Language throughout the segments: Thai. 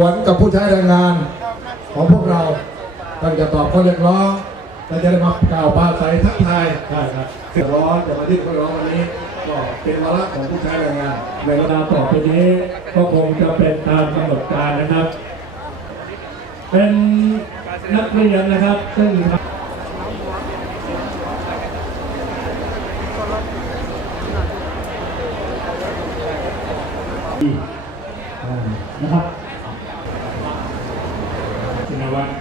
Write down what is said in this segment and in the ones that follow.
วนกับผู้ใช้แรงงานของพวกเราท่านจะตอบข้อเรียกร้องและจะได้มากล่าวปาศัยทักทายใช่ครับเสียร้อนจะมาที่ข้อเรียกร้องวันนี้ ก็เป็นวาระของผู้ใช้แรงงาน ในเวลาต่อไปนี้ก็คงจะเป็นตามกำหนดการนะครับ เป็นนักเรียนนะครับ ซึ่งนะครับชินวัตร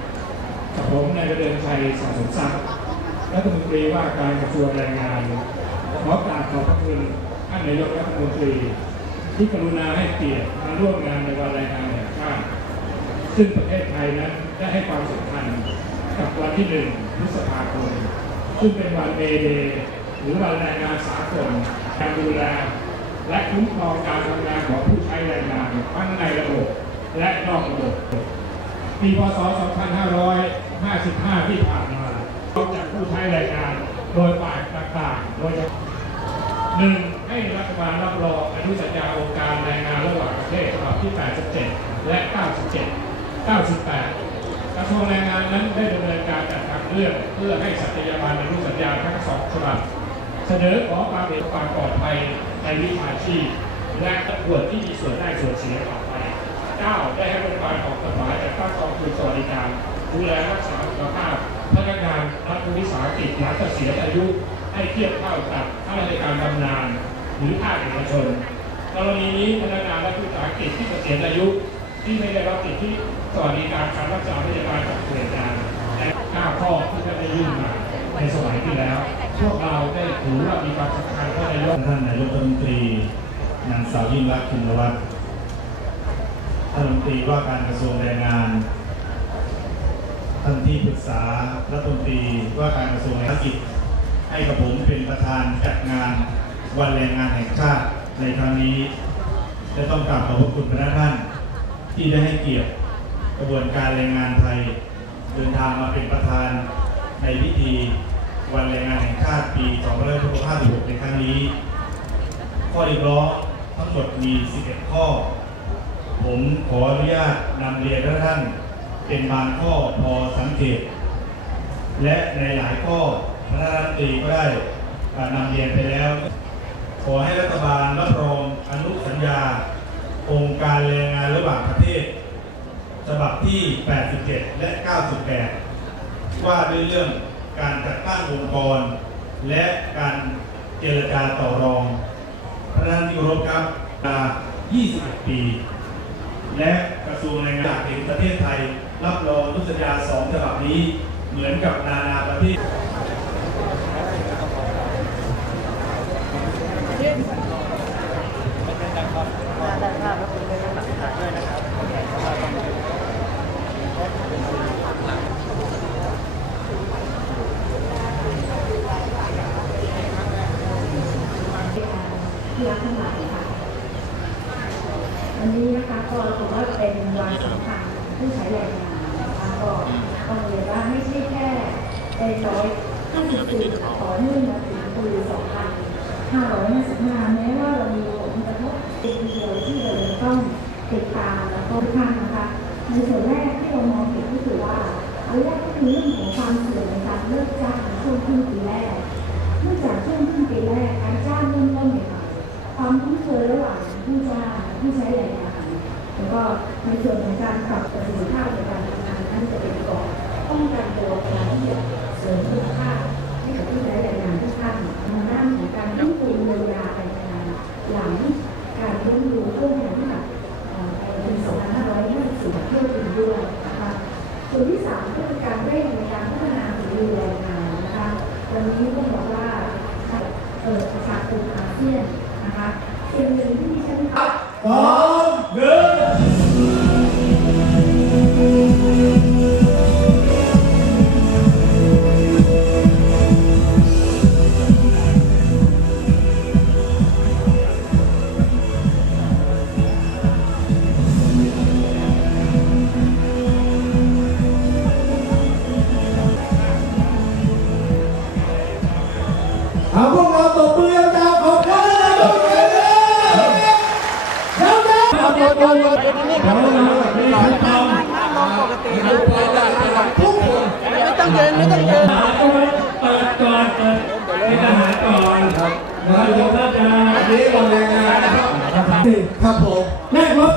กับผมนา ยประเดินชัยสะสมทรัพย์รัฐมนตรีว่าการกระทรวงแรงงานขอกราบขอบพระคุณท่านนายกรัฐมนตรี ที่กรุณาให้เกียรติมาร่วมงานในวันแรงงานแห่งชาติซึ่งประเทศไทยนั้นได้ให้ความสำคัญกับวันที่หนึ่งพฤษภาคมซึ่งเป็นวันเมเดย์หรือวันแรงงานสากลการดูแลและคุ้มครองการทำงานของผู้ใช้แรงงานทั้งในระบบและนอกระบบปีพศ 2500 55 ที่ผ่านมาเราจากผู้ใช้แรงงานโดยฝ่ายต่างๆ โดยเฉพาะหนึ่งให้รัฐบาลรับรองอนุสัญญาองค์การแรงงานระหว่างประเทศฉบับที่ 87 และ 97 98 กระทรวงแรงงานนั้นได้ดำเนินการจัดทำเรื่องเพื่อให้สัตยาบันอนุสัญญาทั้งสองฉบับเสนอขอความเห็นความปลอดภัยในวิชาชีพและตำรวจที่มีส่วนได้ส่วนเสียต่อไป 9. ได้ให้บริการของกฎหมายจัดตั้งกองทุนสวัสดิการ ดูแลรักษาสุขภาพพนักงานรัฐวิสาหกิจหลังเกษียณอายุให้เทียบเท่ากับข้าราชการบำนาญหรือภาคเอกชนกรณีนี้พนักงานรัฐวิสาหกิจที่เกษียณอายุที่ไม่ได้รับสิทธิสวัสดิการการรักษาพยาบาลจากหน่วยงานและ9ข้อที่ท่านได้ยื่นมาในสมัยที่แล้ว พวกเราได้ถือว่ามีความสำคัญเพราะนายกท่านนายกรัฐมนตรีนางสาวยิ่งรักษณ์ชินวัตรท่านรัฐมนตรีว่าการกระทรวงแรงงาน ท่านที่ปรึกษารัฐมนตรีว่าการกระทรวงแรงงานให้กับผมเป็นประธานจัดงานวันแรงงานแห่งชาติในครั้งนี้และต้องกราบขอบพระคุณพระท่านที่ได้ให้เกียรติกระบวนการแรงงานไทย เดินทางมาเป็นประธานในพิธีวันแรงงานแห่งชาติปี 2556 ในครั้งนี้ ข้อเรียกร้องทั้งหมดมี 11 ข้อ ผมขออนุญาตนำเรียนท่าน เป็นบางข้อพอสังเกต และในหลายข้อพระรัฐมนตรีก็ได้นำเรียนไปแล้ว ขอให้รัฐบาลรับรองอนุสัญญา องค์การแรงงานระหว่างประเทศฉบับที่ 87 และ 98 ว่าด้วยเรื่องการจัดตั้งองค์กร และการเจรจาต่อรองพระท่านที่เคารครับมา21 ปี และกระทรวงแรงงานแห่งประเทศไทย รับรองนุสัญญาสองฉบับนี้เหมือนกับนานาประเทศที่รักทั้งหลายค่ะวันนี้นะคะก็ถือว่าเป็นวันสำคัญผู้ใช้แรงงานนะคะก็ต้องเรียนว่าไม่ใช่แค่เป็นร้อย ห้าสิบปีต่อเนื่องมาถึงปีสองพันห้าร้อยห้าสิบห้าแม้ว่าเรามีผลกระทบเป็นเดียวที่เราจะต้องติดตามแล้วก็ท่านนะคะในส่วนแรกที่เรามองเห็นก็คือว่าอันแรกก็คือเรื่องของความเสี่ยงในการเลิกจ้างช่วงครึ่งปีแรกเนื่องจากช่วงครึ่งปีแรกการจ้างเริ่มต้นใหม่ๆความคุ้นเคยระหว่างผู้จ้างผู้ใช้แรงงานแล้วก็ในส่วนของการปรับประสิทธิภาพในการทำงานนั้นจะเป็นก่อนป้องกันตัวการที่จะเสริมคุณค่าให้กับผู้ใช้แรงงานทุกท่านทางด้านของการฟื้นฟูเยียวยาแรงงานหลังการเลี้ยงดูช่วงแห่งกับปี2550เพื่อเป็นด้วยนะคะ ส่วนที่สามก็คือการเร่งในการพัฒนาฝีมือแรงงานนะคะวันนี้ต้องบอกว่าเปิดประชาคมอาเซียนนะคะสิ่งหนึ่งที่ดิฉันทำสอ ตัวตัวตัวตัวนี้ครับคูปองมีคูปองได้สำหรับทุกคนไม่ต้องยืนไม่ต้องยืนหาเอาไว้เปิดก่อนเปิดให้ทหารก่อนนะครับเดี๋ยก็จะอันนี้วันแรงงานนะครับครับผมแรกรบ